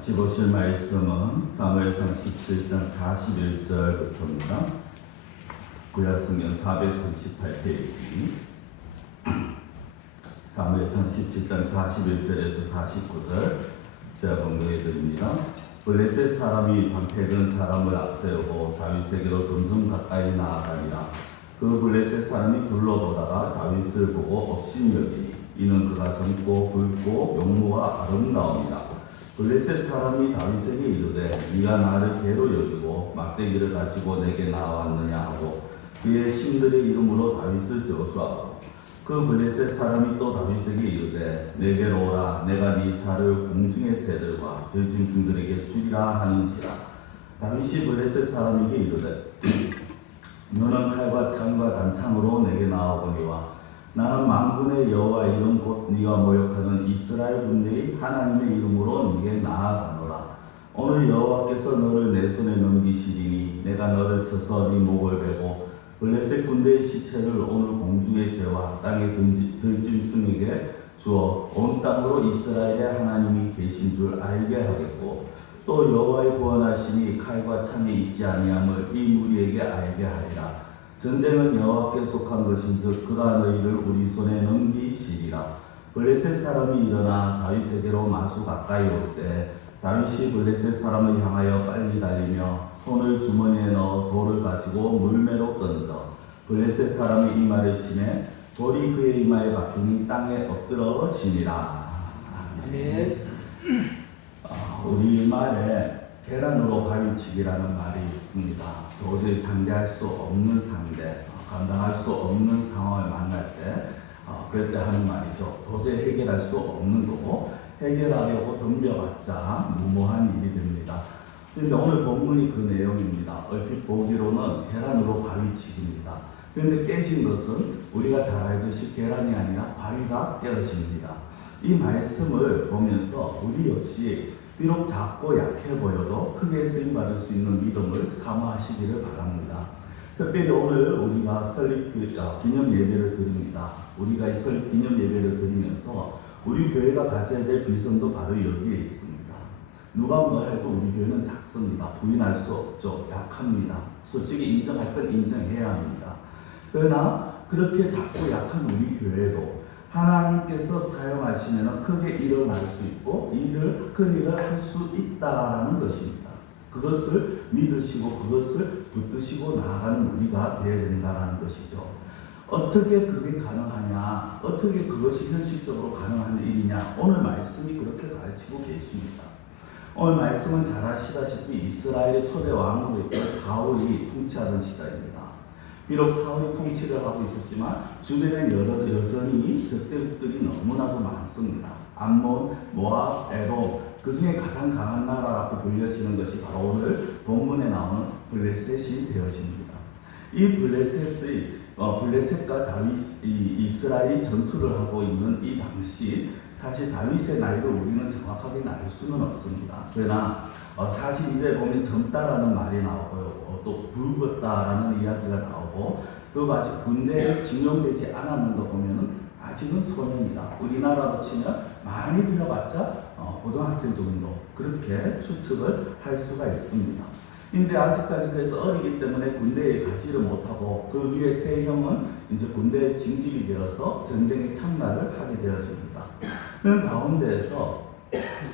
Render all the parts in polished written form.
같이 보실 말씀은 사무엘상 17장 41절부터입니다. 구약성경 438페이지. 사무엘상 17장 41절에서 49절 제가 공부해 드립니다. 블레셋 사람이 반패된 사람을 앞세우고 다윗에게로 점점 가까이 나아가니라. 그 블레셋 사람이 둘러보다가 다윗을 보고 업신여기니 이는 그가 젊고 굵고 용모가 아름다움이라. 블레셋 사람이 다윗에게 이르되 네가 나를 개로 여기고 막대기를 가지고 내게 나왔느냐 하고 그의 신들의 이름으로 다윗을 저주하고 그 블레셋 사람이 또 다윗에게 이르되 내게로 오라. 내가 네 살을 공중의 새들과 들짐승들에게 주리라 하는지라. 다윗이 블레셋 사람에게 이르되 너는 칼과 창과 단창으로 내게 나아오거니와 나는 만군의 여호와 이름 곧 네가 모욕하는 이스라엘 군대의 하나님의 이름으로 네게 나아가노라. 오늘 여호와께서 너를 내 손에 넘기시리니 내가 너를 쳐서 네 목을 베고 블레셋 군대의 시체를 오늘 공중의 새와 땅의 들짐승에게 주어 온 땅으로 이스라엘의 하나님이 계신 줄 알게 하겠고 또 여호와의 구원하심이 칼과 창에 있지 아니함을 이 무리에게 알게 하리라. 전쟁은 여호와께 속한 것인즉 그가 너희를 우리 손에 넘기시리라. 블레셋 사람이 일어나 다윗에게로 마수 가까이 올 때 다윗이 블레셋 사람을 향하여 빨리 달리며 손을 주머니에 넣어 돌을 가지고 물매로 던져 블레셋 사람이 이마를 치매 돌이 그의 이마에 박히니 땅에 엎드러지니라. 아멘. 우리말에 계란으로 바위치기라는 말이 있습니다. 도저히 상대할 수 없는 상대, 감당할 수 없는 상황을 만날 때 그럴 때 하는 말이죠. 도저히 해결할 수 없는 거고 해결하려고 덤벼봤자 무모한 일이 됩니다. 그런데 오늘 본문이 그 내용입니다. 얼핏 보기로는 계란으로 바위치기입니다. 그런데 깨진 것은 우리가 잘 알듯이 계란이 아니라 바위가 깨어집니다. 이 말씀을 보면서 우리 역시 비록 작고 약해 보여도 크게 쓰임받을 수 있는 믿음을 사모하시기를 바랍니다. 특별히 오늘 우리가 설립 기념 예배를 드립니다. 우리가 이 설립 기념 예배를 드리면서 우리 교회가 가져야 될 비전도 바로 여기에 있습니다. 누가 뭐 해도 우리 교회는 작습니다. 부인할 수 없죠. 약합니다. 솔직히 인정할 건 인정해야 합니다. 그러나 그렇게 작고 약한 우리 교회도 하나님께서 사용하시면 크게 일어날 수 있고 큰 일을 할 수 있다는 것입니다. 그것을 믿으시고 그것을 붙드시고 나아가는 우리가 되어야 된다는 것이죠. 어떻게 그게 가능하냐? 어떻게 그것이 현실적으로 가능한 일이냐? 오늘 말씀이 그렇게 가르치고 계십니다. 오늘 말씀은 잘 아시다시피 이스라엘의 초대 왕으로 있던 사울이 통치하던 시대입니다. 비록 사울이 통치를 하고 있었지만 주변에 여전히 적대국들이 너무나도 많습니다. 암몬, 모압, 에돔, 그 중에 가장 강한 나라라고 불려지는 것이 바로 오늘 본문에 나오는 블레셋이 되어집니다. 이 블레셋과 이스라엘이 전투를 하고 있는 이 당시 사실 다윗의 나이를 우리는 정확하게 알 수는 없습니다. 그러나 사실 이제 보면 젊다라는 말이 나오고요. 또 붉었다라는 이야기가 나오고 그리고 아직 군대에 징용되지 않았는 거 보면은 아직은 소년이다. 우리나라로 치면 많이 들어봤자 고등학생 정도 그렇게 추측을 할 수가 있습니다. 근데 아직까지 그래서 어리기 때문에 군대에 가지를 못하고 그 위에 세 형은 이제 군대에 징집이 되어서 전쟁에 참가를 하게 되어집니다. 그런 가운데에서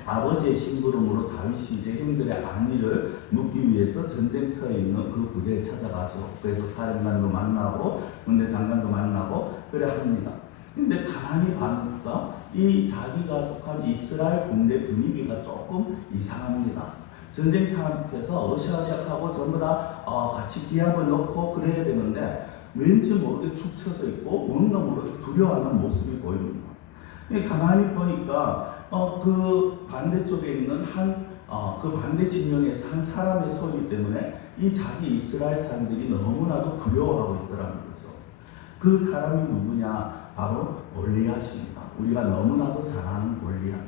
아버지의 심부름으로 다윗이 이제 형들의 안위를 묻기 위해서 전쟁터에 있는 그 부대에 찾아가죠. 그래서 사령관도 만나고 군대 장관도 만나고 그래 합니다. 근데 가만히 보니까 이 자기가 속한 이스라엘 군대 분위기가 조금 이상합니다. 전쟁터 앞에서 으쌰으쌰하고 전부 다 같이 기합을 넣고 그래야 되는데 왠지 모르게 축 처져 있고 뭔가 모르게 두려워하는 모습이 보입니다. 가만히 보니까 그 반대쪽에 있는 그 반대 진영에서 한 사람의 소리 때문에 이 자기 이스라엘 사람들이 너무나도 두려워하고 있더라는 거죠. 그 사람이 누구냐? 바로 골리앗입니다. 우리가 너무나도 잘 아는 골리앗.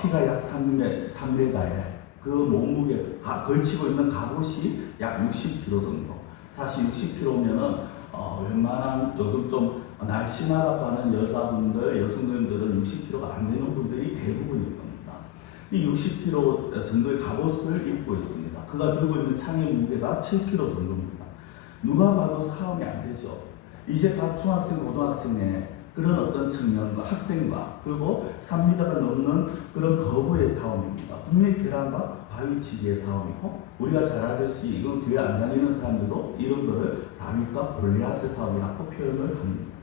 키가 약 3m에 그 몸무게 걸치고 있는 갑옷이 약 60kg 정도. 사실 60kg면은 웬만한 요즘 좀 날씬하다고 하는 여성분들은 60kg가 안 되는 분들이 대부분일 겁니다. 이 60kg 정도의 갑옷을 입고 있습니다. 그가 들고 있는 창의 무게가 7kg 정도입니다. 누가 봐도 싸움이 안 되죠. 이제 각 중학생, 고등학생의 그런 어떤 청년과 학생과 그리고 3m가 넘는 그런 거부의 싸움입니다. 분명히 계란과 바위치기의 싸움이고, 우리가 잘 알듯이 이건 교회 안 다니는 사람들도 이런 거를 다윗과 골리앗의 싸움이라고 표현을 합니다.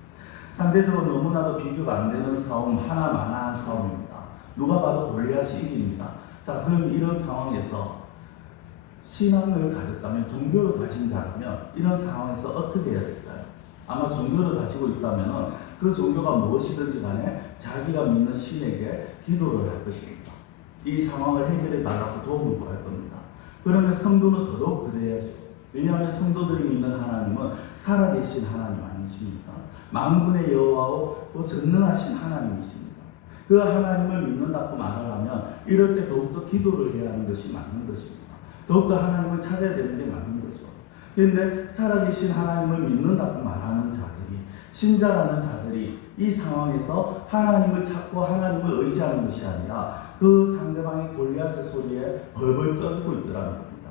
상대적으로 너무나도 비교가 안 되는 싸움, 하나만한 싸움입니다. 누가 봐도 골리앗이 이깁니다. 자, 그럼 이런 상황에서 신앙을 가졌다면, 종교를 가진 자라면 이런 상황에서 어떻게 해야 될까요? 아마 종교를 가지고 있다면 그 종교가 무엇이든지 간에 자기가 믿는 신에게 기도를 할 것입니다. 이 상황을 해결해 달라고 도움을 구할 겁니다. 그러면 성도는 더더욱 그래야죠. 왜냐하면 성도들이 믿는 하나님은 살아계신 하나님 아니십니까? 만군의 여호와고 또 전능하신 하나님이십니다. 그 하나님을 믿는다고 말을 하면 이럴 때 더욱더 기도를 해야 하는 것이 맞는 것입니다. 더욱더 하나님을 찾아야 되는 게 맞는 거죠. 그런데 살아계신 하나님을 믿는다고 말하는 자들이, 신자라는 자들이 이 상황에서 하나님을 찾고 하나님을 의지하는 것이 아니라 그 상대방의 골리앗의 소리에 벌벌 떨고 있더라는 겁니다.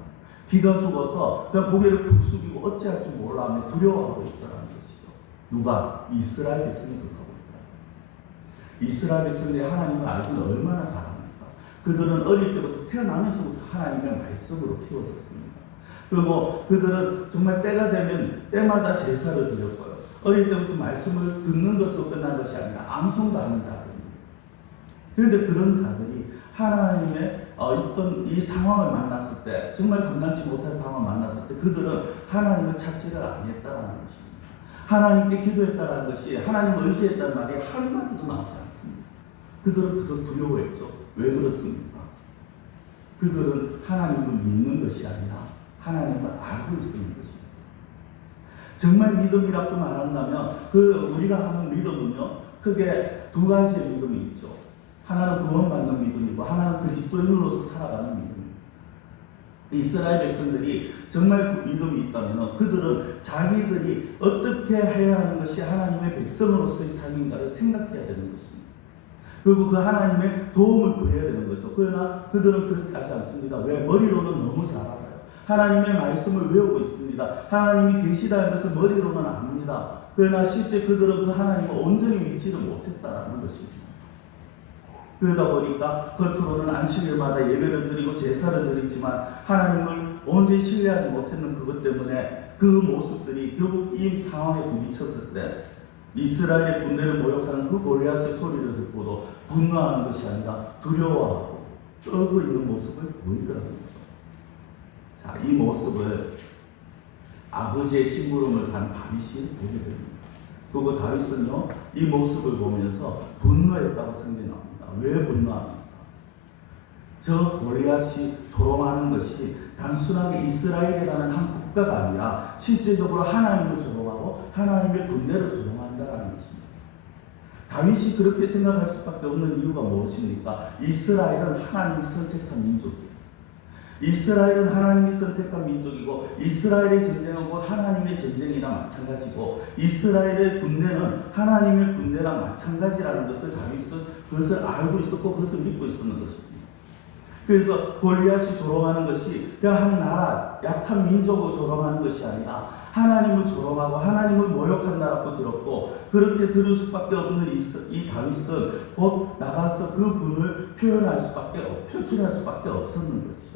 기가 죽어서 그냥 고개를 푹 숙이고 어찌할 줄 몰라하며 두려워하고 있더라는 것이죠. 누가? 이스라엘 백성이 그렇게 하고 있더라고요. 이스라엘 백성들이 하나님을 알기는 얼마나 잘합니까? 그들은 어릴 때부터 태어나면서부터 하나님의 말씀으로 키워졌습니다. 그리고 그들은 정말 때가 되면 때마다 제사를 드렸고요. 어릴 때부터 말씀을 듣는 것으로 끝난 것이 아니라 암송도 하는 자들입니다. 그런데 그런 자들이 하나님의 있던 이 상황을 만났을 때, 정말 감당치 못할 상황을 만났을 때 그들은 하나님을 찾지를 아니했다라는 것입니다. 하나님께 기도했다라는 것이, 하나님을 의지했다는 말이 한마디도 나오지 않습니다. 그들은 그저 두려워했죠. 왜 그렇습니까? 그들은 하나님을 믿는 것이 아니라 하나님을 알고 있는 것입니다. 정말 믿음이라고 말한다면 우리가 하는 믿음은요, 크게 두 가지의 믿음이 있죠. 하나는 구원받는 믿음이고 하나는 그리스도인으로서 살아가는 믿음입니다. 이스라엘 백성들이 정말 그 믿음이 있다면 그들은 자기들이 어떻게 해야 하는 것이 하나님의 백성으로서의 삶인가를 생각해야 되는 것입니다. 그리고 그 하나님의 도움을 구해야 되는 거죠. 그러나 그들은 그렇게 하지 않습니다. 왜? 머리로는 너무 잘 알아요. 하나님의 말씀을 외우고 있습니다. 하나님이 계시다는 것을 머리로는 압니다. 그러나 실제 그들은 그 하나님을 온전히 믿지를 못했다라는 것입니다. 그러다 보니까 겉으로는 안식일마다 예배를 드리고 제사를 드리지만 하나님을 온전히 신뢰하지 못했는 그것 때문에 그 모습들이 결국 이 상황에 부딪혔을 때 이스라엘의 군대를 모욕하는 그 골리앗의 소리를 듣고도 분노하는 것이 아니라 두려워하고 떨고 있는 모습을 보이더라고요. 자, 이 모습을 아버지의 심부름을 간 다윗이 보게 됩니다. 그리고 다윗은요, 이 모습을 보면서 분노했다고 성경에 나옵니다. 왜 분노합니까? 저 골리앗이 조롱하는 것이 단순하게 이스라엘이라는 한 국가가 아니라 실제적으로 하나님을 조롱하고 하나님의 군대를 조롱한다는 것입니다. 다윗이 그렇게 생각할 수밖에 없는 이유가 무엇입니까? 이스라엘은 하나님이 선택한 민족이에요. 이스라엘은 하나님이 선택한 민족이고 이스라엘의 전쟁은 곧 하나님의 전쟁이나 마찬가지고 이스라엘의 군대는 하나님의 군대나 마찬가지라는 것을 다윗은 그것을 알고 있었고 그것을 믿고 있었는 것입니다. 그래서 골리앗이 조롱하는 것이 그냥 한 나라, 약한 민족을 조롱하는 것이 아니라 하나님을 조롱하고 하나님을 모욕한다라고 들었고 그렇게 들을 수밖에 없는 이 다윗은 곧 나가서 그 분을 표출할 수밖에 없었는 것이죠.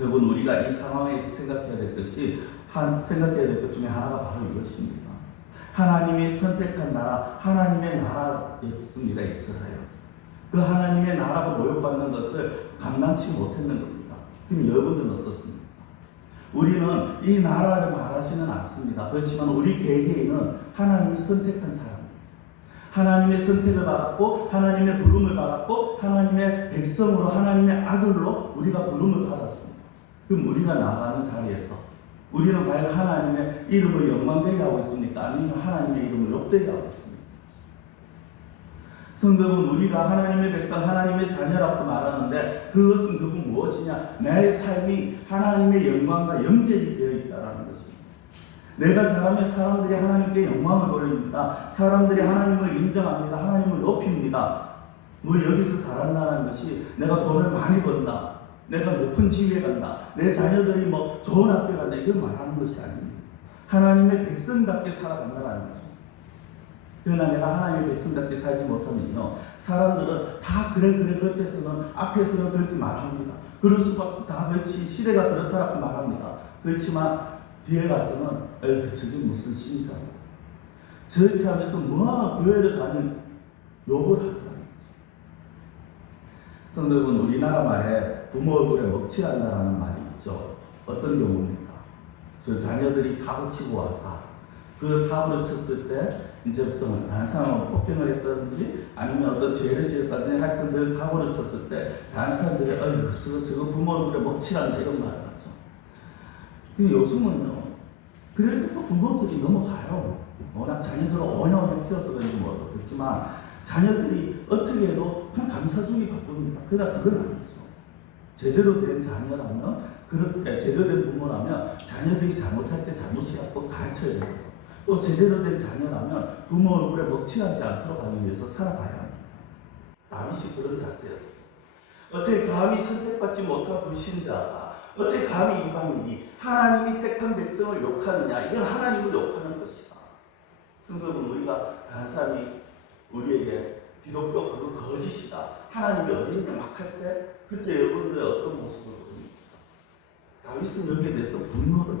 여러분, 우리가 이 상황에서 생각해야 될 것 중에 하나가 바로 이것입니다. 하나님이 선택한 나라, 하나님의 나라였습니다. 이스라엘. 그 하나님의 나라가 모욕받는 것을 감당치 못했는 겁니다. 그럼 여러분들은 어떻습니까? 우리는 이 나라를 말하지는 않습니다. 그렇지만 우리 개개인은 하나님이 선택한 사람입니다. 하나님의 선택을 받았고 하나님의 부름을 받았고 하나님의 백성으로 하나님의 아들로 우리가 부름을 받았습니다. 그럼 우리가 나가는 자리에서 우리는 과연 하나님의 이름을 영광되게 하고 있습니까? 아니면 하나님의 이름을 욕되게 하고 있습니까? 성경은 우리가 하나님의 백성, 하나님의 자녀라고 말하는데 그것은 결국 무엇이냐? 내 삶이 하나님의 영광과 연결이 되어 있다는 것입니다. 내가 잘하면 사람들이 하나님께 영광을 돌립니다. 사람들이 하나님을 인정합니다. 하나님을 높입니다. 뭘 여기서 잘한다는 것이 내가 돈을 많이 번다, 내가 높은 지위에 간다, 내 자녀들이 뭐 좋은 학교에 간다, 이걸 말하는 것이 아닙니다. 하나님의 백성답게 살아간다는 거죠. 그러나 내가 하나님의 백성답게 살지 못하면요, 사람들은 다 그래 겉에서는, 앞에서는 그렇게 말합니다. 그럴 수밖에, 다 그렇지, 시대가 그렇다라고 말합니다. 그렇지만 뒤에 가서는 저게 무슨 신자고, 저렇게 하면서 뭐 교회를 다니는 욕을 하더라고요. 성도 여러분, 우리나라 말에 부모 얼굴에 먹칠한다라는 말이 있죠. 어떤 경우입니까? 저 자녀들이 사고 치고 와서 그 사고를 쳤을 때 이제부터 다른 사람을 폭행을 했다든지 아니면 어떤 죄를 지었다든지 하여튼 그 사고를 쳤을 때 다른 사람들이 어휴 저거 부모 얼굴에 먹칠한다 이런 말을 하죠. 근데 요즘은요, 그래도 또 부모들이 넘어가요. 워낙 자녀들을 오냐오냐 키워서 그런지 모르겠지만 자녀들이 어떻게 해도 그냥 감사주기 바쁩니다. 그러나 그건 아니죠. 제대로 된 자녀라면, 그렇게 제대로 된 부모라면 자녀들이 잘못할 때 잘못이라고 가르쳐야 돼요. 또 제대로 된 자녀라면 부모 얼굴에 먹칠하지 않도록 하기 위해서 살아가야 합니다. 다윗이 그런 자세였어요. 어떻게 감히 선택받지 못한 불신자가, 어떻게 감히 이방인이 하나님이 택한 백성을 욕하느냐, 이건 하나님을 욕하는 것이다. 성도 여러분, 우리가 다른 사람이 우리에게 기독교 그거 거짓이다, 하나님이 어디 있냐 막 할 때, 그때 여러분들의 어떤 모습을 보입니까? 다윗은 여기에 대해서 분노를,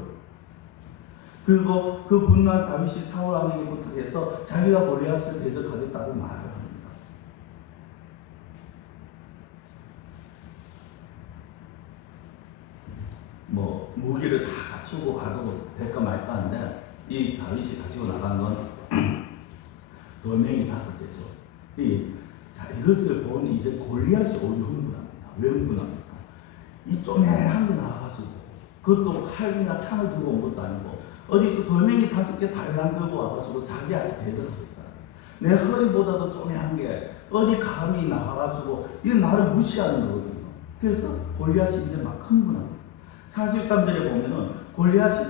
그리고 그 분노한 다윗이 사울 왕에게 부탁해서 자기가 골리앗을 대적하겠다고 말을 합니다. 뭐 무기를 다 갖추고 가도 될까 말까 하는데, 이 다윗이 가지고 나간 건 돌멩이 5개죠. 자, 이것을 본 이제 골리앗이 오늘 흥분합니다. 왜 흥분합니까? 이 쪼매한 게 나와가지고, 그것도 칼이나 창을 들고 온 것도 아니고 어디서 돌멩이 5개 달랑 들고 와가지고 자기한테 대적하고 있다. 내 허리보다도 쪼매한 게 어디 감히 나와가지고 이건 나를 무시하는 거거든요. 그래서 골리앗이 이제 막 흥분합니다. 43절에 보면은 골리앗이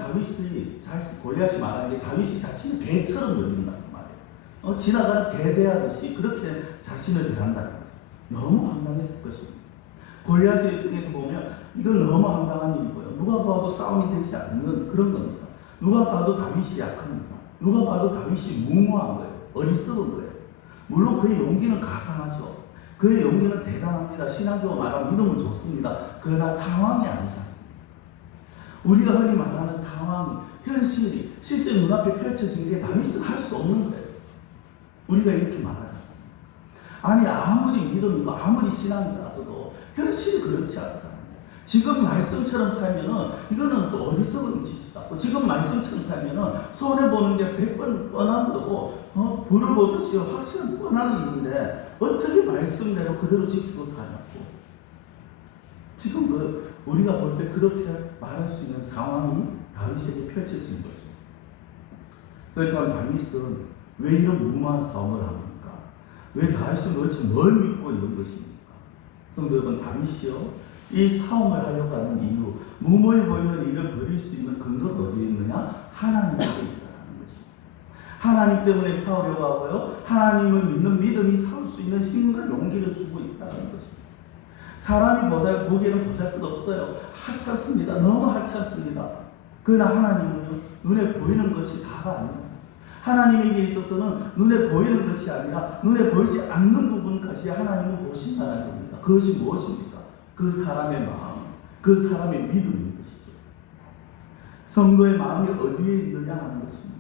말하는 게 다윗이 자신을 개처럼 여긴다는 말이에요. 지나가는 개 대하듯이 그렇게 자신을 대한다는 거죠. 너무 황당했을 것입니다. 골리앗의 입장에서 보면 이건 너무 황당한 일이고요. 누가 봐도 싸움이 되지 않는 그런 겁니다. 누가 봐도 다윗이 약합니다. 누가 봐도 다윗이 무모한 거예요. 어리석은 거예요. 물론 그의 용기는 가상하죠. 그의 용기는 대단합니다. 신앙적으로 말하면 믿음은 좋습니다. 그러나 상황이 아니잖아요. 우리가 흔히 말하는 상황이, 현실이 실제 눈앞에 펼쳐진 게 다윗은 할 수 없는 거예요. 우리가 이렇게 말하지 않습니까? 아니 아무리 믿음이고 아무리 신앙이라서도 현실이 그렇지 않다. 지금 말씀처럼 살면은 이거는 또 어리석은 짓이다. 지금 말씀처럼 살면은 손해보는 게 100번 뻔한 거고, 불을 보듯이 확실한 뻔한 일인데 어떻게 말씀대로 그대로 지키고 사냐고. 지금 우리가 볼 때 그렇게 말할 수 있는 상황이 다윗에게 펼쳐진 거죠. 그렇다면 다윗은 왜 이런 무모한 싸움을 합니까? 왜 다윗은 도대체 뭘 믿고 이런 것입니까? 성도 여러분, 다윗이요, 이 싸움을 하려고 하는 이유, 무모해 보이는 일을 벌일 수 있는 근거가 어디에 있느냐? 하나님 때문에 있다는 것입니다. 하나님 때문에 싸우려고 하고요, 하나님을 믿는 믿음이 싸울 수 있는 힘과 용기를 주고 있다는 것입니다. 사람이 보기에는 보잘것없어요. 하찮습니다. 너무 하찮습니다. 그러나 하나님은 눈에 보이는 것이 다가 아닙니다. 하나님에게 있어서는 눈에 보이는 것이 아니라 눈에 보이지 않는 부분까지 하나님은 보신다는 겁니다. 그것이 무엇입니까? 그 사람의 마음, 그 사람의 믿음인 것이죠. 성도의 마음이 어디에 있느냐 하는 것입니다.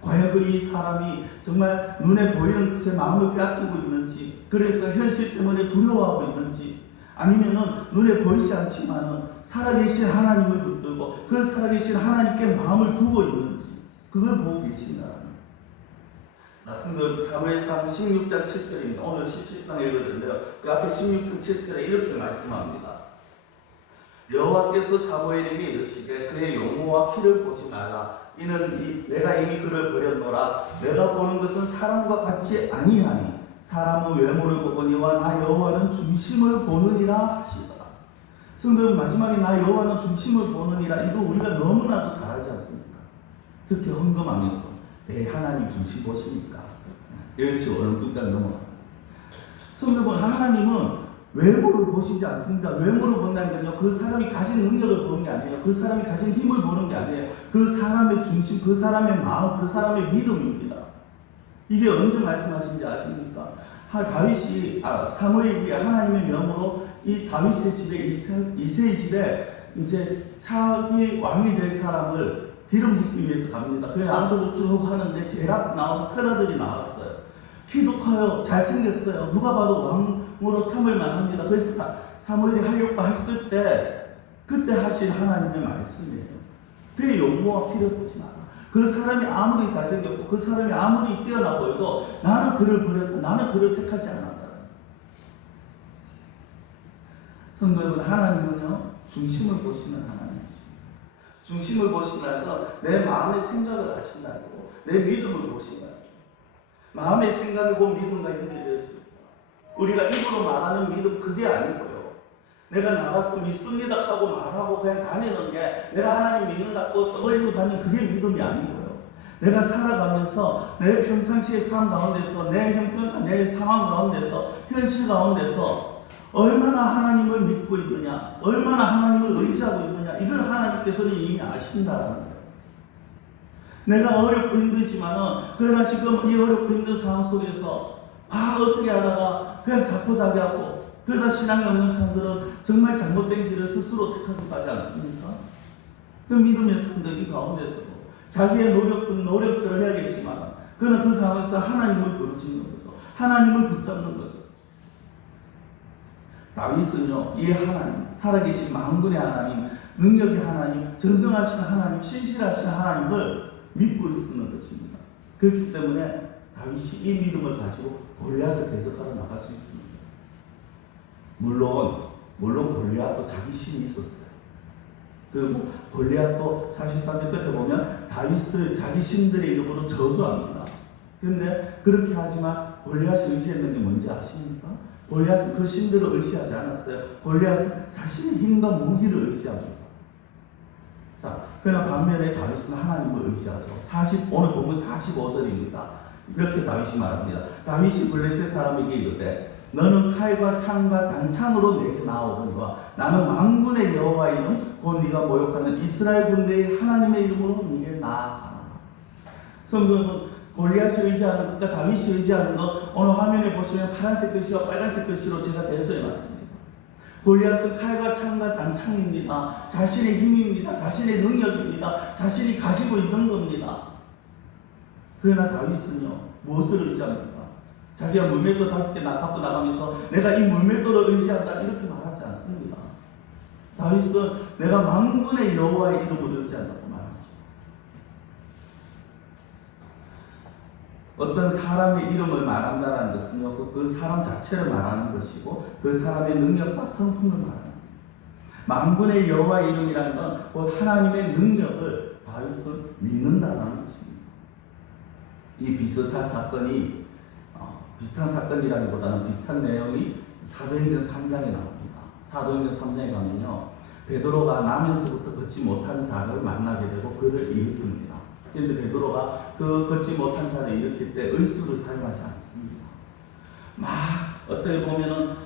과연 이 사람이 정말 눈에 보이는 것에 마음을 빼앗기고 있는지, 그래서 현실 때문에 두려워하고 있는지, 아니면은 눈에 보이지 않지만은 살아계신 하나님을 붙들고 그 살아계신 하나님께 마음을 두고 있는지, 그걸 보고 계신다는 거예요. 자, 성도 사무엘상 16장 7절입니다. 오늘 17장 읽었는데요. 그 앞에 16장 7절에 이렇게 말씀합니다. 여호와께서 사무엘에게 이르시되 그의 용모와 키를 보지 말라. 이는 내가 이미 그를 버렸노라. 내가 보는 것은 사람과 같이 아니하니 사람은 외모를 보거니와 나 여호와는 중심을 보느니라 하시더라. 성도는 마지막에 나 여호와는 중심을 보느니라, 이거 우리가 너무나도 잘 알지 않습니까? 특히 헌금하면서 하나님 중심 보시니까 이런 식으로 얼렁뚱땅 넘어갑니다. 성도분, 하나님은 외모를 보시지 않습니다. 외모를 본다는 건요, 그 사람이 가진 능력을 보는 게 아니에요. 그 사람이 가진 힘을 보는 게 아니에요. 그 사람의 중심, 그 사람의 마음, 그 사람의 믿음입니다. 이게 언제 말씀하신지 아십니까? 다윗이 사무엘이 하나님의 명으로 이 다윗의 집에 이새의 집에 이제 차기 왕이 될 사람을 기름 붓기 위해서 갑니다. 그래 아도로 쭉 하는데 제락 나온 큰 아들이 나왔어요. 키도 커요. 잘생겼어요. 누가 봐도 왕으로 삼을만 합니다. 그래서 사무엘이 하려고 했을 때 그때 하신 하나님의 말씀이에요. 그의 용모가 필요 보지 마라. 그 사람이 아무리 잘생겼고 그 사람이 아무리 뛰어나 보여도 나는 그를 버렸다. 나는 그를 택하지 않았다. 성도 여러분, 하나님은요 중심을 보시는 하나님이십니다. 중심을 보신다는 건 내 마음의 생각을 하신다고, 내 믿음을 보신다고. 마음의 생각이고 믿음과 연결되어집니다. 우리가 입으로 말하는 믿음 그게 아니고요. 내가 나가서 믿습니다 하고 말하고 그냥 다니는 게 내가 하나님 믿는다고 떠올리고 다니는 그게 믿음이 아니고요. 내가 살아가면서 내 평상시의 삶 가운데서 내 형편, 내 상황 가운데서 현실 가운데서 얼마나 하나님을 믿고 있느냐, 얼마나 하나님을 의지하고 있느냐, 이걸 하나님께서는 이미 아신다는 거예요. 내가 어렵고 힘들지만은 그러나 지금 이 어렵고 힘든 상황 속에서 어떻게 하다가 그냥 자포자기하고 그러나 신앙이 없는 사람들은 정말 잘못된 길을 스스로 택하고 가지 않습니까? 그 믿음의 사람들 가운데서도 자기의 노력들을 해야겠지만 그러나 그 상황에서 하나님을 부르짖는 거죠. 하나님을 붙잡는 거죠. 다윗은요, 이 하나님, 살아계신 만군의 하나님, 능력의 하나님, 전능하신 하나님, 신실하신 하나님을 믿고 있는 것입니다. 그렇기 때문에 다윗이 이 믿음을 가지고 골리앗을 대적하러 나갈 수 있습니다. 물론 골리앗도 자기 신이 있었어요. 그 골리앗도 사실상 끝에 보면 다윗을 자기 신들의 이름으로 저주합니다. 그런데 그렇게 하지만 골리앗이 의지했는 게 뭔지 아십니까? 골리앗은 그 신들을 의지하지 않았어요. 골리앗은 자신의 힘과 무기를 의지합니다. 자, 그러나 반면에 다윗은 하나님을 의지하죠. 오늘 보면 45절입니다. 이렇게 다윗이 말합니다. 다윗이 블레셋 사람에게 이르되 너는 칼과 창과 단창으로 내게 나오거니와 나는 만군의 여호와의 이름 곧 네가 모욕하는 이스라엘 군대의 하나님의 이름으로 네게 나아가노라. 성도는 골리앗이 의지하는 것과 다윗이 의지하는 것, 오늘 화면에 보시면 파란색 글씨와 빨간색 글씨로 제가 대서해놨습니다. 골리앗은 칼과 창과 단창입니다. 자신의 힘입니다. 자신의 능력입니다. 자신이 가지고 있는 겁니다. 그러나 다윗은요, 무엇을 의지합니까? 자기가 물맷돌 5개 갖고 나가면서 내가 이 물맷돌을 의지한다 이렇게 말하지 않습니다. 다윗은 내가 만군의 여호와의 이름을 의지한다고 말합니다. 어떤 사람의 이름을 말한다는 것은요, 그 사람 자체를 말하는 것이고 그 사람의 능력과 성품을 말하는 겁니다. 만군의 여호와의 이름이라는 건 곧 하나님의 능력을 다윗은 믿는다는 것입니다. 이 비슷한 사건이라기보다는 비슷한 내용이 사도행전 3장에 나옵니다. 사도행전 3장에 가면요, 베드로가 나면서부터 걷지 못한 자를 만나게 되고 그를 일으킵니다. 그런데 베드로가 그 걷지 못한 자를 일으킬 때 의수를 사용하지 않습니다. 막 어떻게 보면은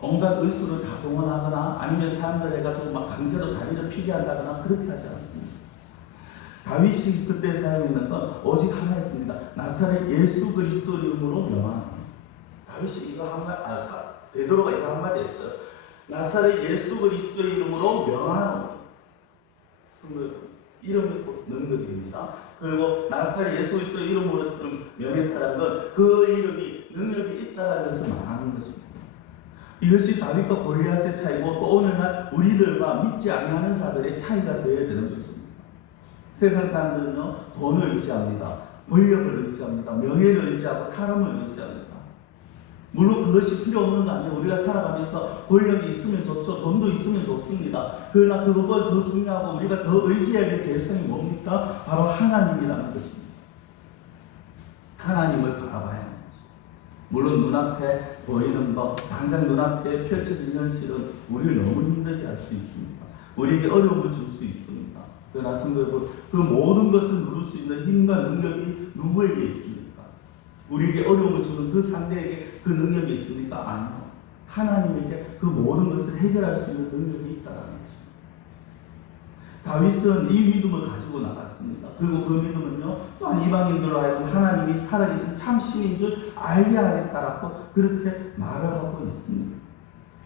온갖 의수를 다 동원하거나 아니면 사람들 해가지고 막 강제로 다리를 피게 한다거나 그렇게 하지 않습니다. 다윗이 그때 사용했는 건 오직 하나였습니다. 나사렛 예수 그리스도 이름으로 명하노니. 다윗이 베드로가 이거 한마디 했어요. 나사렛 예수 그리스도 이름으로 명하노니. 이름이 곧 능력입니다. 그리고 나사렛 예수 그리스도 이름으로 명했다는 건 그 이름이 능력이 있다는 것을 말하는 것입니다. 이것이 다윗과 골리앗의 차이고 또 오늘날 우리들과 믿지 아니하는 자들의 차이가 되어야 되는 것입니다. 세상 사람들은요, 돈을 의지합니다. 권력을 의지합니다. 명예를 의지하고 사람을 의지합니다. 물론 그것이 필요 없는 거 아니에요. 우리가 살아가면서 권력이 있으면 좋죠. 돈도 있으면 좋습니다. 그러나 그것보다 더 중요하고 우리가 더 의지해야 될 대상이 뭡니까? 바로 하나님이라는 것입니다. 하나님을 바라봐야 하는 것입니다. 물론 눈앞에 보이는 것, 당장 눈앞에 펼쳐진 현실은 우리를 너무 힘들게 할 수 있습니다. 우리에게 어려움을 줄 수 있습니다. 그러나 성도 여러분, 그 모든 것을 누릴 수 있는 힘과 능력이 누구에게 있습니까? 우리에게 어려움을 주는 그 상대에게 그 능력이 있습니까? 아니요. 하나님에게 그 모든 것을 해결할 수 있는 능력이 있다는 것입니다. 다윗은 이 믿음을 가지고 나갔습니다. 그리고 그 믿음은요, 또한 이방인들로 하여금 하나님이 살아계신 참 신인 줄 알게 하겠다라고 그렇게 말을 하고 있습니다.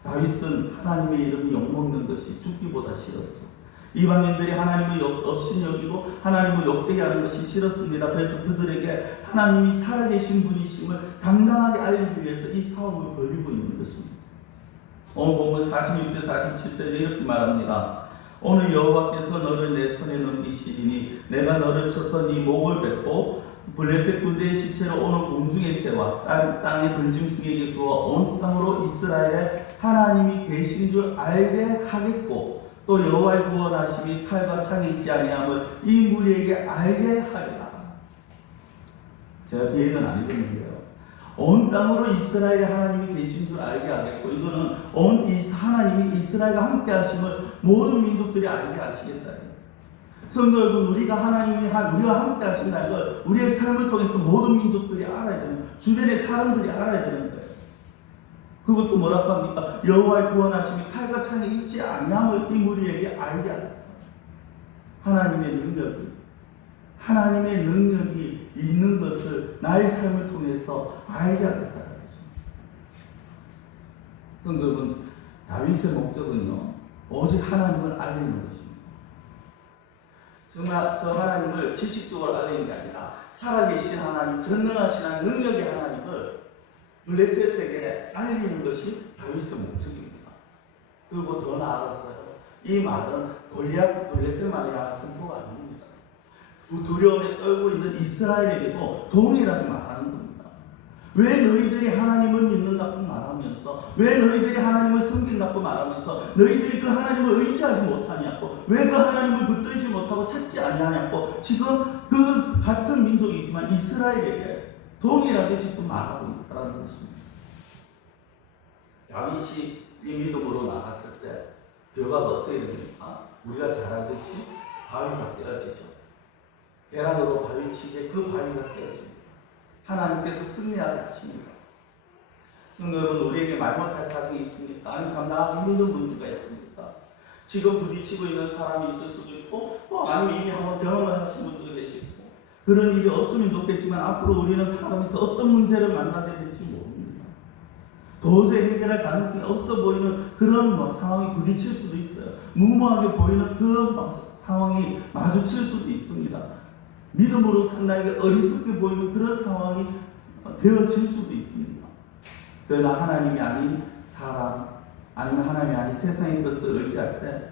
다윗은 하나님의 이름이 욕먹는 것이 죽기보다 싫었죠. 이방인들이 하나님을 없인 여기고 하나님을 욕되게 하는 것이 싫었습니다. 그래서 그들에게 하나님이 살아계신 분이심을 당당하게 알리기 위해서 이 싸움을 벌이고 있는 것입니다. 오늘 보면 46절 47절에 이렇게 말합니다. 오늘 여호와께서 너를 내 손에 넘기시리니 내가 너를 쳐서 네 목을 뱉고 블레셋 군대의 시체로 오늘 공중에 세워 땅의 등짐승에게 주어 온 땅으로 이스라엘에 하나님이 계신 줄 알게 하겠고 또 여호와의 구원하심이 칼과 창이 있지 아니함을 이 무리에게 알게 하리라. 제가 뒤에는 안 읽었는데요. 온 땅으로 이스라엘의 하나님이 계신 줄 알게 하겠고, 이거는 온 하나님이 이스라엘과 함께 하심을 모든 민족들이 알게 하시겠다. 성도 여러분, 우리가 우리와 함께 하신다는 걸 우리의 삶을 통해서 모든 민족들이 알아야 되는, 주변의 사람들이 알아야 되는 거예요. 그것도 뭐라고 합니까? 여호와의 구원하심이 칼과 창이 있지 아니함을 이 무리에게 알게 하겠다. 하나님의 능력이 있는 것을 나의 삶을 통해서 알게 하겠다는 거죠. 성도 여러분, 다윗의 목적은요, 오직 하나님을 알리는 것입니다. 정말 그 하나님을 지식적으로 알리는 게 아니라 살아계신 하나님, 전능하신 하나님, 능력의 하나님을 블레셋에게 알리는 것이 다윗의 목적입니다. 그리고 더 나아가서요, 이 말은 골리앗 블레셋만을 향한 선포가 아닙니다. 두려움에 떨고 있는 이스라엘에게도 동일하게 말하는 겁니다. 왜 너희들이 하나님을 믿는다고 말하면서, 왜 너희들이 하나님을 섬긴다고 말하면서 너희들이 그 하나님을 의지하지 못하냐고, 왜 그 하나님을 붙들지 못하고 찾지 아니하냐고, 지금 그 같은 민족이지만 이스라엘에게 동일하게 지금 말하고 있다는 것입니다. 다윗이 이 믿음으로 나갔을 때 결과가 어떻게 됩니까? 우리가 잘 알듯이 바위가 깨어지죠. 계란으로 바위 치게 그 바위가 깨어집니다. 하나님께서 승리하게 하십니다. 성도 여러분, 우리에게 말 못할 사정이 있습니까? 아니면 감당하기 힘든 문제가 있습니까? 지금 부딪히고 있는 사람이 있을 수도 있고, 또 아니면 이미 한번 경험을 하신 분도 계시고, 그런 일이 없으면 좋겠지만 앞으로 우리는 살아가면서 어떤 문제를 만나게 될지 모릅니다. 도저히 해결할 가능성이 없어 보이는 그런 상황이 부딪힐 수도 있어요. 무모하게 보이는 그 상황이 마주칠 수도 있습니다. 믿음으로 상당히 어리석게 보이는 그런 상황이 되어질 수도 있습니다. 그러나 하나님이 아닌 사람, 아니면 하나님이 아닌 세상의 것을 의지할 때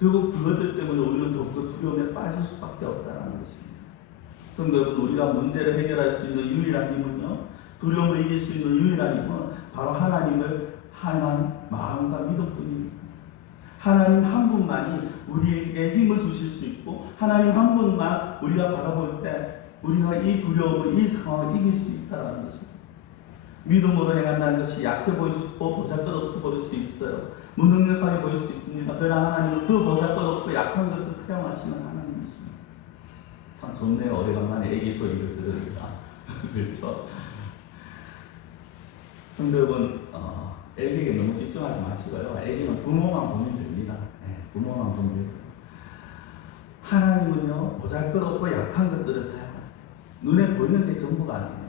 결국 그것들 때문에 우리는 더욱더 두려움에 빠질 수밖에 없다는 것입니다. 성도 여러분, 우리가 문제를 해결할 수 있는 유일한 힘은요, 두려움을 이길 수 있는 유일한 힘은 바로 하나님을 향한 마음과 믿음뿐입니다. 하나님 한 분만이 우리에게 힘을 주실 수 있고, 하나님 한 분만 우리가 바라볼 때 우리가 이 두려움을, 이 상황을 이길 수 있다는 것입니다. 믿음으로 행한다는 것이 약해 보일 수 있고 보잘것없어 보일 수 있어요. 무능력하게 보일 수 있습니다. 그러나 하나님은 그 보잘것없고 약한 것을 사용하시는 하나님이십니다. 참 좋네요. 오래간만에 애기 소리를 들으니까. 그렇죠? 성도 여러분, 애기에게 너무 집중하지 마시고요. 애기는 부모만 보면 됩니다. 네, 부모만 보면 됩니다. 하나님은요, 보잘것없고 약한 것들을 사용하세요. 눈에 보이는 게 전부가 아니에요.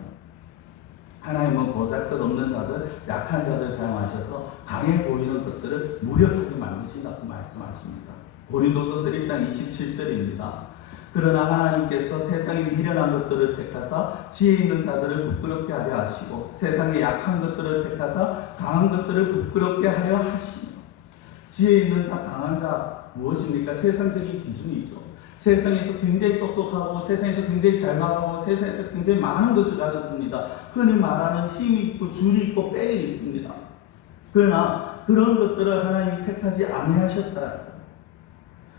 하나님은 보잘것없는 자들, 약한 자들 사용하셔서 강해 보이는 것들을 무력하게 만드신다고 말씀하십니다. 고린도서서 1장 27절입니다. 그러나 하나님께서 세상에 미련한 것들을 택하사 지혜 있는 자들을 부끄럽게 하려 하시고 세상에 약한 것들을 택하사 강한 것들을 부끄럽게 하려 하시며. 지혜 있는 자, 강한 자 무엇입니까? 세상적인 기준이죠. 세상에서 굉장히 똑똑하고 세상에서 굉장히 잘 나가고 세상에서 굉장히 많은 것을 가졌습니다. 흔히 말하는 힘이 있고 줄이 있고 빽이 있습니다. 그러나 그런 것들을 하나님이 택하지 아니하셨다.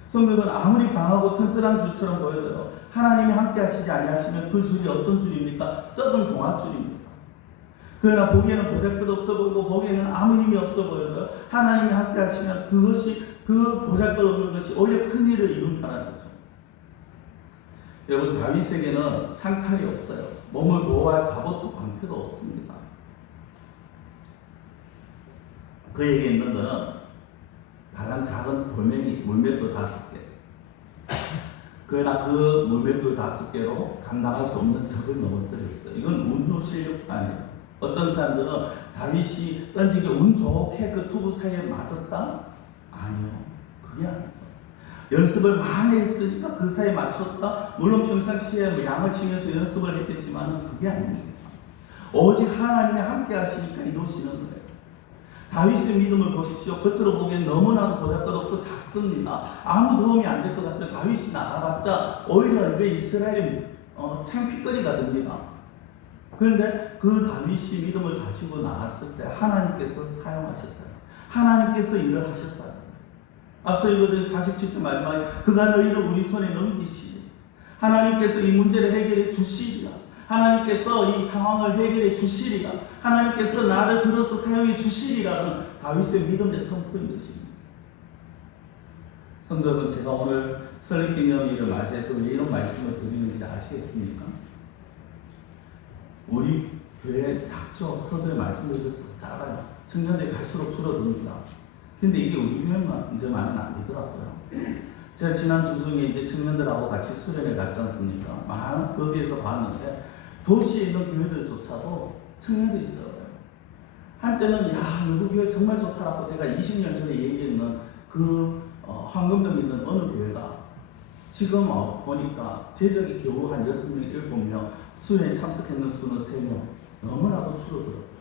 성경은 아무리 강하고 튼튼한 줄처럼 보여도 하나님이 함께 하시지 아니하시면 그 줄이 어떤 줄입니까? 썩은 동아줄입니다. 그러나 보기에는 보잘것없어 보이고 보기에는 아무 힘이 없어 보여도 하나님이 함께 하시면 그것이, 그 보잘것없는 것이 오히려 큰 일을 이룬다는 거죠. 여러분, 다윗에게는 상탈이 없어요. 몸을 보호할 갑옷도 방패도 없습니다. 그에게 있는 것은 가장 작은 돌멩이 물맷돌 5개. 그러나 그 물맷돌 5개로 감당할 수 없는 적을 넘어뜨렸어요. 이건 운도 실력도 아니에요. 어떤 사람들은 다윗이 던진 게 운 좋게 그 투구 사이에 맞았다? 아니요. 그게 아니죠. 연습을 많이 했으니까 그 사이에 맞췄다? 물론 평상시에 뭐 양을 치면서 연습을 했겠지만 그게 아닙니다. 오직 하나님이 함께 하시니까 이루시는 거예요. 다윗의 믿음을 보십시오. 겉으로 보기엔 너무나도 보잘것없고 작습니다. 아무 도움이 안 될 것 같아요. 다윗이 나가봤자 오히려 이게 이스라엘이 창피거리가 됩니다. 그런데 그 다윗이 믿음을 가지고 나갔을 때 하나님께서 사용하셨다. 하나님께서 일을 하셨다. 앞서 읽어드린 47절 마지막에 그가 너희를 우리 손에 넘기시리. 하나님께서 이 문제를 해결해 주시리라. 하나님께서 이 상황을 해결해 주시리라. 하나님께서 나를 들어서 사용해 주시리라는 다윗의 믿음의 선포인 것입니다. 성도 여러분, 제가 오늘 설립 기념일을 맞이해서 왜 이런 말씀을 드리는지 아시겠습니까? 우리 교회 작죠. 서두에 말씀드린 것처럼 작아요. 청년들이 갈수록 줄어듭니다. 근데 이게 우리 교회만 이제만은 아니더라고요. 제가 지난 주 중에 이제 청년들하고 같이 수련회 갔지 않습니까? 많은 거기에서 봤는데 도시에 있는 교회들조차도 청년들이 적어요. 한때는 야, 누구 교회 정말 좋다라고 제가 20년 전에 얘기했는 그 황금동에 있는 어느 교회가 지금 보니까 제적이 겨우 한 6명, 7명, 수련회 참석했는 수는 3명, 너무나도 줄어들었어요.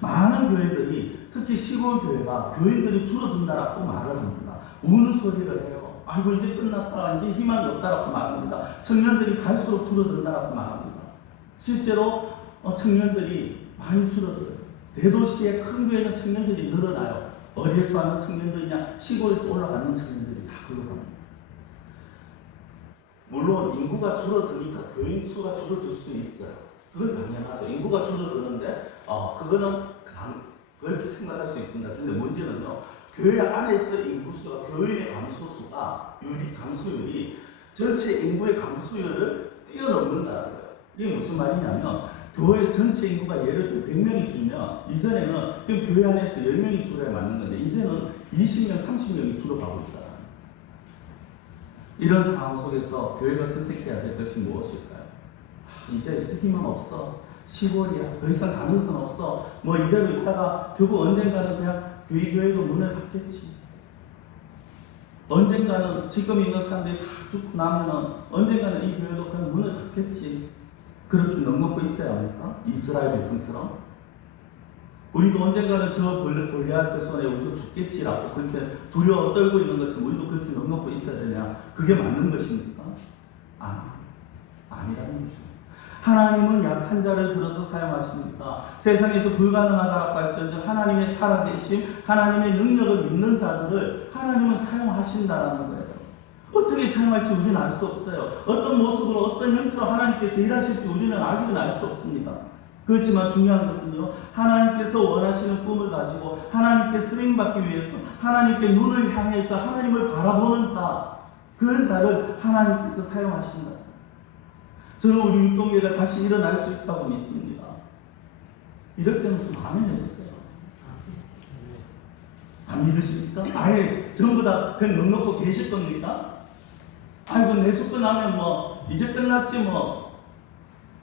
많은 교회들이 특히 시골 교회가 교인들이 줄어든다라고 말을 합니다. 우는 소리를 해요. 아이고 이제 끝났다, 이제 희망이 없다라고 말합니다. 청년들이 갈수록 줄어든다라고 말합니다. 실제로 청년들이 많이 줄어들어요. 대도시의 큰 교회는 청년들이 늘어나요. 어디에서 하는 청년들이냐? 시골에서 올라가는 청년들이 다 글로 갑니다. 물론 인구가 줄어드니까 교인 수가 줄어들 수 있어요. 그건 당연하죠. 인구가 줄어드는데 그거는 그렇게 생각할 수 있습니다. 근데 문제는요, 교회 안에서 인구수가, 교인의 감소율이 전체 인구의 감소율을 뛰어넘는다는 거예요. 이게 무슨 말이냐면, 교회 전체 인구가 예를 들어 100명이 줄면, 이전에는 그럼 교회 안에서 10명이 줄어야 맞는 건데, 이제는 20명, 30명이 줄어가고 있다. 이런 상황 속에서 교회가 선택해야 될 것이 무엇일까요? 이제 희망 없어. 시골이야. 더 이상 가능성 없어. 뭐 이대로 있다가 결국 언젠가는 그냥 교회도 문을 닫겠지. 언젠가는 지금 있는 사람들이 다 죽고 나면은 언젠가는 이 교회도 그냥 문을 닫겠지. 그렇게 넉넉고 있어야 합니까? 이스라엘 백성처럼. 우리도 언젠가는 저 골리앗의 손에 우리도 죽겠지라고 그렇게 두려워 떨고 있는 것처럼 우리도 그렇게 넉넉고 있어야 되냐? 그게 맞는 것입니까? 아니라는 것입니다. 하나님은 약한 자를 들어서 사용하십니다. 세상에서 불가능하다라고 할지언정 하나님의 살아계심, 하나님의 능력을 믿는 자들을 하나님은 사용하신다라는 거예요. 어떻게 사용할지 우리는 알 수 없어요. 어떤 모습으로 어떤 형태로 하나님께서 일하실지 우리는 아직은 알 수 없습니다. 그렇지만 중요한 것은요, 하나님께서 원하시는 꿈을 가지고 하나님께 쓰임받기 위해서 하나님께 눈을 향해서 하나님을 바라보는 자, 그런 자를 하나님께서 사용하신다. 저는 우리 율동교회가 다시 일어날 수 있다고 믿습니다. 이럴 때는 좀 아멘 해주세요. 안 믿으십니까? 아예 전부 다 그냥 넉넉고 계실 겁니까? 아이고 내 죽고 나면 뭐 이제 끝났지 뭐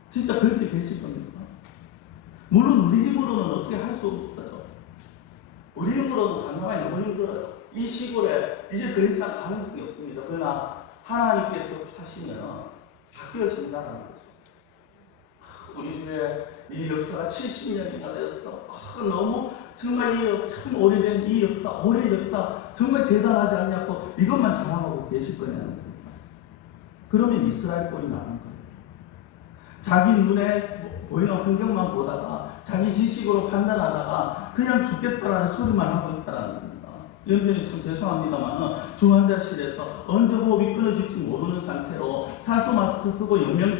진짜 그렇게 계실 겁니까? 물론 우리 힘으로는 어떻게 할 수 없어요. 우리 힘으로는 감당하기 너무 힘들어요. 이 시골에 이제 더 이상 가능성이 없습니다. 그러나 하나님께서 하시면 바뀌어진다는 거죠. 우리 교회 이 역사가 70년이나 되었어. 너무 정말 참 오래된 이 역사, 오랜 역사 정말 대단하지 않냐고 이것만 자랑하고 계실 거냐는 겁니다. 그러면 이스라엘 꼴이 나는 거예요. 자기 눈에 보이는 환경만 보다가 자기 지식으로 판단하다가 그냥 죽겠다라는 소리만 하고 있다는 겁니다. 연편이 참 죄송합니다만 중환자실에서 언제 호흡이 끊어질지 모르는 상태로 산소 마스크 쓰고 영명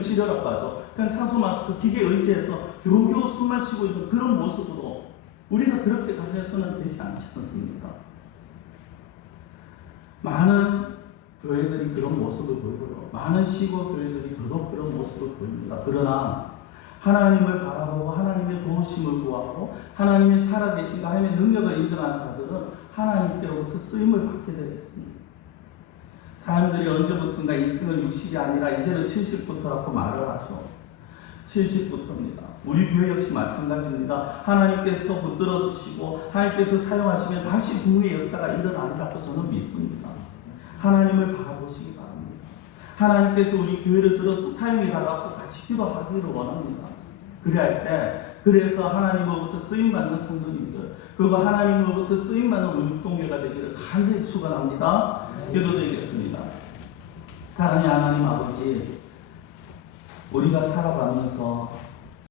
치료라고 하죠. 그냥 산소 마스크 기계 의지해서 겨우겨우 숨만 쉬고 있는 그런 모습으로 우리가 그렇게 다녀서는 되지 않지 않습니까? 많은 교회들이 그런 모습을 보이고요. 많은 시골 교회들이 더더욱 그런 모습을 보입니다. 그러나 하나님을 바라보고 하나님의 도우심을 구하고 하나님의 살아계신가 하나님의 능력을 인정한 자들은 하나님께로부터 쓰임을 받게 되겠습니다. 사람들이 언제부턴가 인생은 60이 아니라 이제는 70부터라고 말을 하죠. 70부터입니다. 우리 교회 역시 마찬가지입니다. 하나님께서 붙들어 주시고 하나님께서 사용하시면 다시 부흥의 역사가 일어나리라고 저는 믿습니다. 하나님을 바라보시기 바랍니다. 하나님께서 우리 교회를 들어서 사용해 달라고 같이 기도하기를 원합니다. 그래서 하나님으로부터 쓰임받는 성도님들, 그리고 하나님으로부터 쓰임받는 우리 육동교가 되기를 간절히 축원합니다. 기도드리겠습니다. 사랑의 하나님 아버지, 우리가 살아가면서